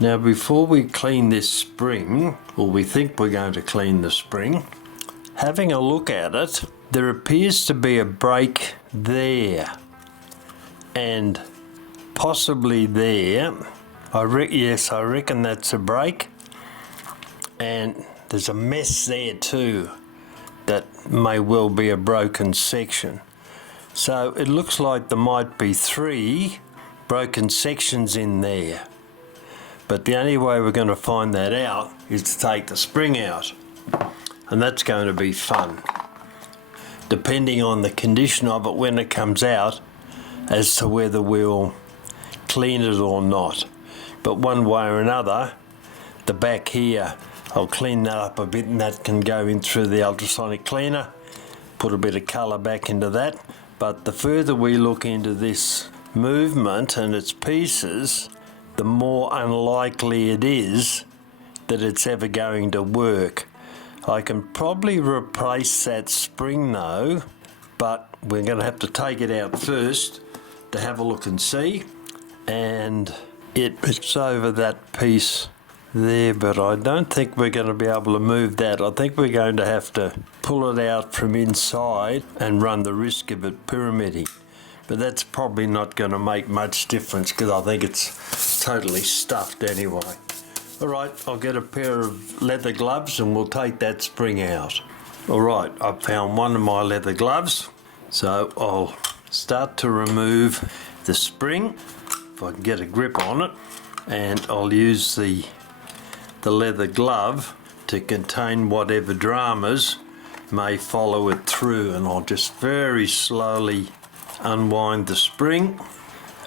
Now before we clean this spring, or we think we're going to clean the spring, having a look at it, there appears to be a break there and possibly there. Yes, I reckon that's a break, and there's a mess there too that may well be a broken section. So it looks like there might be 3 broken sections in there, but the only way we're going to find that out is to take the spring out, and that's going to be fun, depending on the condition of it when it comes out, as to whether we'll clean it or not. But one way or another, the back here, I'll clean that up a bit, and that can go in through the ultrasonic cleaner, put a bit of colour back into that. But the further we look into this movement and its pieces, the more unlikely it is that it's ever going to work. I can probably replace that spring though, but we're going to have to take it out first to have a look and see. And it's over that piece there, but I don't think we're going to be able to move that. I think we're going to have to pull it out from inside and run the risk of it pyramiding. But that's probably not going to make much difference because I think it's totally stuffed anyway. Alright, I'll get a pair of leather gloves and we'll take that spring out. Alright, I've found one of my leather gloves, so I'll start to remove the spring, if I can get a grip on it, and I'll use the leather glove to contain whatever dramas may follow it through, and I'll just very slowly unwind the spring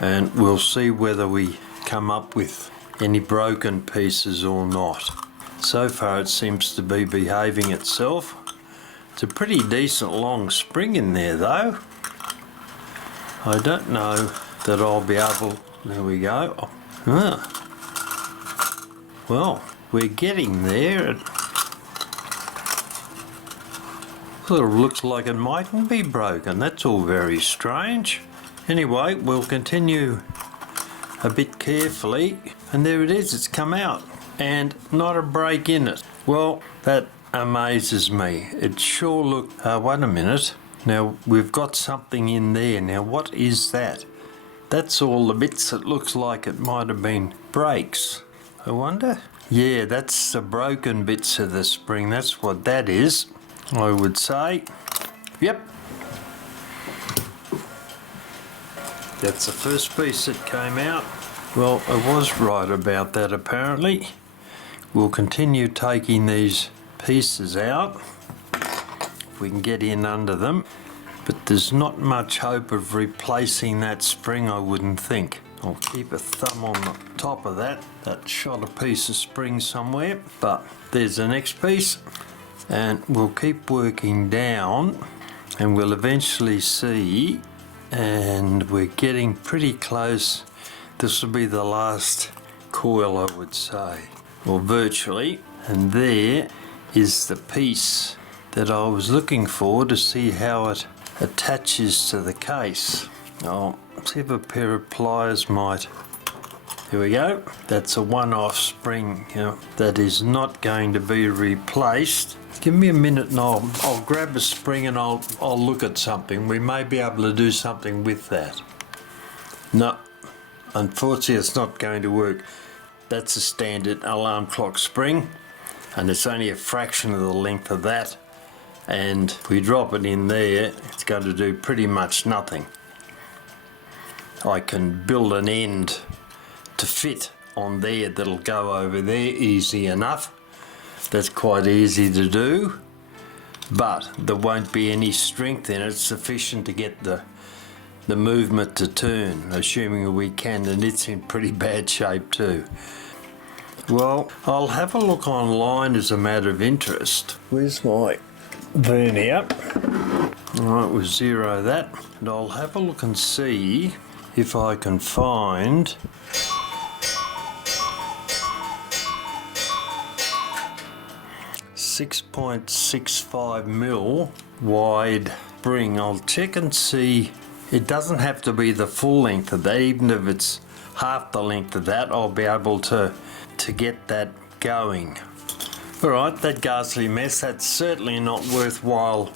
and we'll see whether we come up with any broken pieces or not. So far it seems to be behaving itself. It's a pretty decent long spring in there though. I don't know that I'll be able... There we go. Well, we're getting there. It sort of looks like it mightn't be broken. That's all very strange. Anyway, we'll continue a bit carefully, and there it is, it's come out and not a break in it. Well, that amazes me. It sure looked... wait a minute. Now we've got something in there. Now what is that? That's all the bits that looks like it might have been breaks. I wonder? Yeah, that's the broken bits of the spring. That's what that is, I would say. Yep. That's the first piece that came out. Well, I was right about that apparently. We'll continue taking these pieces out if we can get in under them. But there's not much hope of replacing that spring, I wouldn't think. I'll keep a thumb on the top of that. That shot a piece of spring somewhere. But there's the next piece. And we'll keep working down and we'll eventually see. And we're getting pretty close. This will be the last coil, I would say. Or virtually. And there is the piece that I was looking for to see how it attaches to the case. I'll see if a pair of pliers might... Here we go. That's a one-off spring, that is not going to be replaced. Give me a minute and I'll grab a spring and I'll look at something. We may be able to do something with that. No, unfortunately it's not going to work. That's a standard alarm clock spring and it's only a fraction of the length of that. And if we drop it in there, it's going to do pretty much nothing. I can build an end to fit on there that'll go over there easy enough. That's quite easy to do, but there won't be any strength in it sufficient to get the movement to turn, assuming we can, and it's in pretty bad shape too. Well, I'll have a look online as a matter of interest. Where's my vernier? Alright, we'll zero that, and I'll have a look and see if I can find .65mm wide spring. I'll check and see. It doesn't have to be the full length of that, even if it's half the length of that, I'll be able to get that going. Alright, that ghastly mess, that's certainly not worthwhile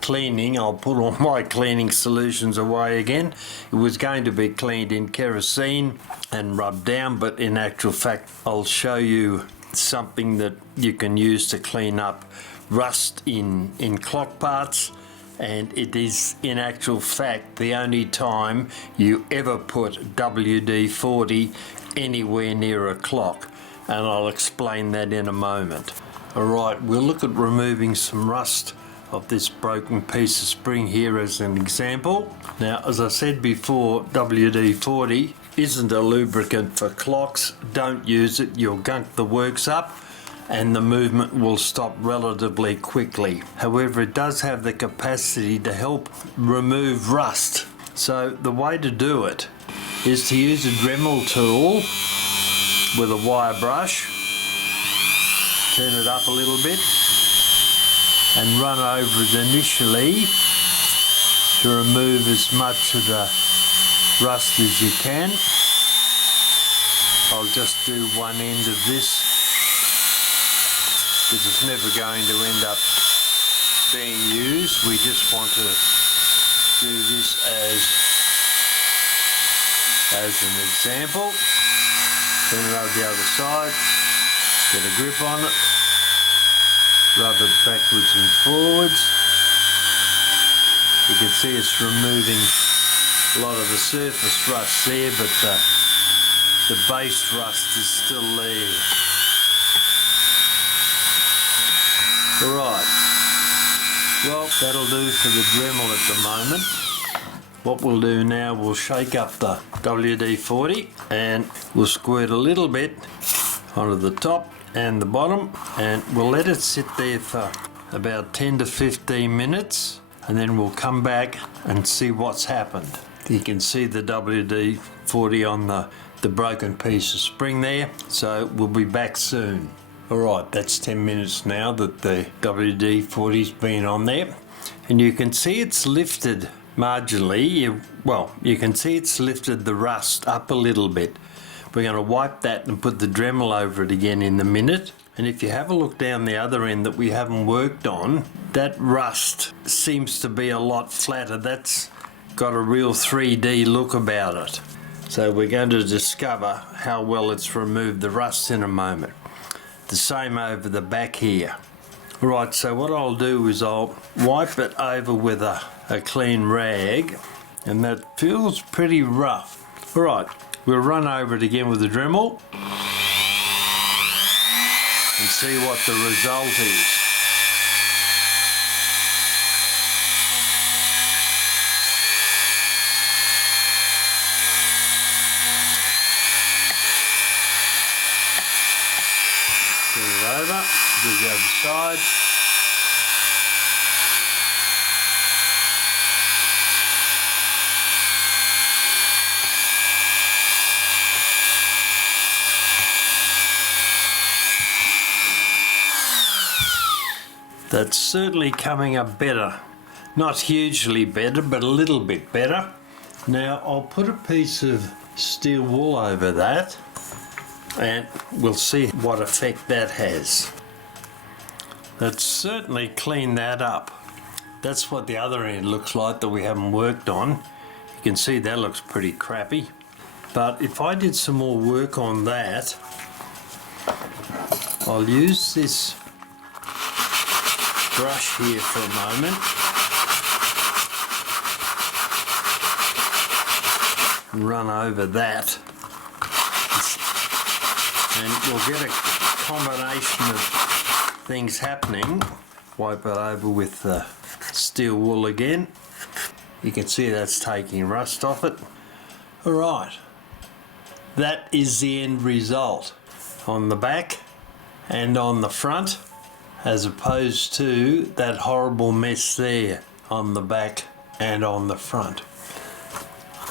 cleaning. I'll put all my cleaning solutions away again. It was going to be cleaned in kerosene and rubbed down, but in actual fact I'll show you something that you can use to clean up rust in clock parts, and it is in actual fact the only time you ever put WD-40 anywhere near a clock, and I'll explain that in a moment. Alright, we'll look at removing some rust of this broken piece of spring here as an example. Now, as I said before, WD-40 isn't a lubricant for clocks. Don't use it, you'll gunk the works up and the movement will stop relatively quickly. However, it does have the capacity to help remove rust. So the way to do it is to use a Dremel tool with a wire brush, turn it up a little bit and run over it initially to remove as much of the rust as you can. I'll just do one end of this because it's never going to end up being used. We just want to do this as an example. Turn it over the other side, get a grip on it, rub it backwards and forwards. You can see it's removing a lot of the surface rust there, but the base rust is still there. Alright, well, that'll do for the Dremel at the moment. What we'll do now, we'll shake up the WD-40 and we'll squirt a little bit onto the top and the bottom, and we'll let it sit there for about 10 to 15 minutes, and then we'll come back and see what's happened. You can see the WD-40 on the broken piece of spring there, so we'll be back soon. Alright, that's 10 minutes now that the WD-40's been on there, and you can see it's lifted marginally. You can see it's lifted the rust up a little bit. We're going to wipe that and put the Dremel over it again in a minute. And if you have a look down the other end that we haven't worked on, that rust seems to be a lot flatter. That's got a real 3D look about it. So we're going to discover how well it's removed the rust in a moment. The same over the back here. Right, so what I'll do is I'll wipe it over with a clean rag, and that feels pretty rough. Alright, we'll run over it again with the Dremel and see what the result is. Turn it over, do the other side. That's certainly coming up better. Not hugely better, but a little bit better. Now I'll put a piece of steel wool over that and we'll see what effect that has. That's certainly cleaned that up. That's what the other end looks like that we haven't worked on. You can see that looks pretty crappy. But if I did some more work on that, I'll use this brush here for a moment and run over that, and we'll get a combination of things happening. Wipe it over with the steel wool again. You can see that's taking rust off it. Alright, that is the end result on the back and on the front, as opposed to that horrible mess there on the back and on the front.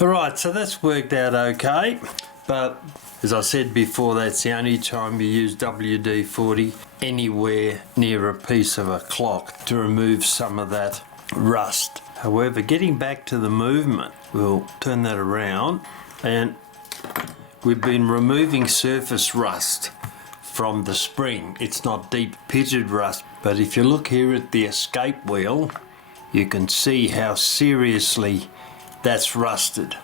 Alright, so that's worked out okay, but as I said before, that's the only time you use WD-40 anywhere near a piece of a clock to remove some of that rust. However, getting back to the movement, we'll turn that around and We've been removing surface rust from the spring. It's not deep pitted rust, but if you look here at the escape wheel, you can see how seriously that's rusted.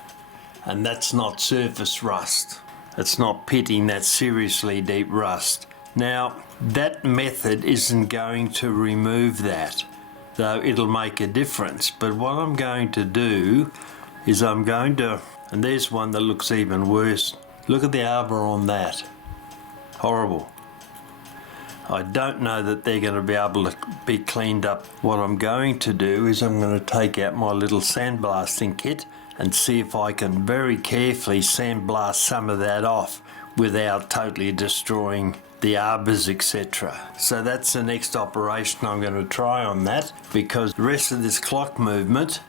And that's not surface rust. It's not pitting, that's seriously deep rust. Now, that method isn't going to remove that, though it'll make a difference. But what I'm going to do is I'm going to, and there's one that looks even worse. Look at the arbor on that. Horrible. I don't know that they're going to be able to be cleaned up. What I'm going to do is I'm going to take out my little sandblasting kit and see if I can very carefully sandblast some of that off without totally destroying the arbors, etc. So that's the next operation I'm going to try on that, because the rest of this clock movement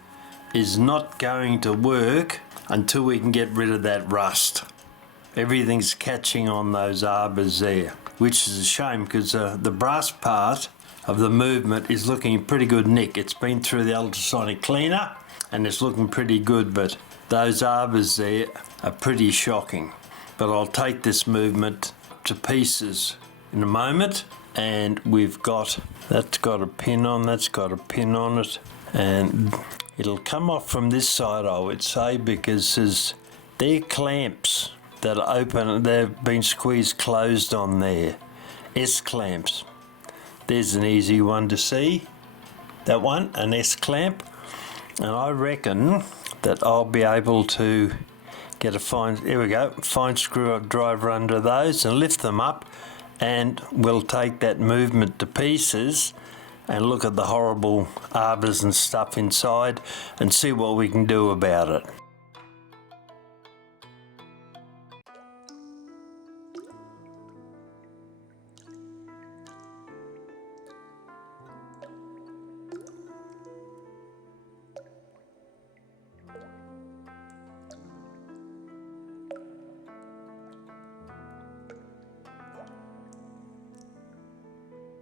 is not going to work until we can get rid of that rust. Everything's catching on those arbors there, which is a shame, because the brass part of the movement is looking pretty good nick. It's been through the ultrasonic cleaner and it's looking pretty good, but those arbors there are pretty shocking. But I'll take this movement to pieces in a moment, and we've got, that's got a pin on, that's got a pin on it, and it'll come off from this side, I would say, because they're clamps that are open, they've been squeezed closed on there. S clamps. There's an easy one to see. That one, an S clamp. And I reckon that I'll be able to get a fine, here we go, fine screwdriver under those and lift them up, and we'll take that movement to pieces and look at the horrible arbors and stuff inside and see what we can do about it.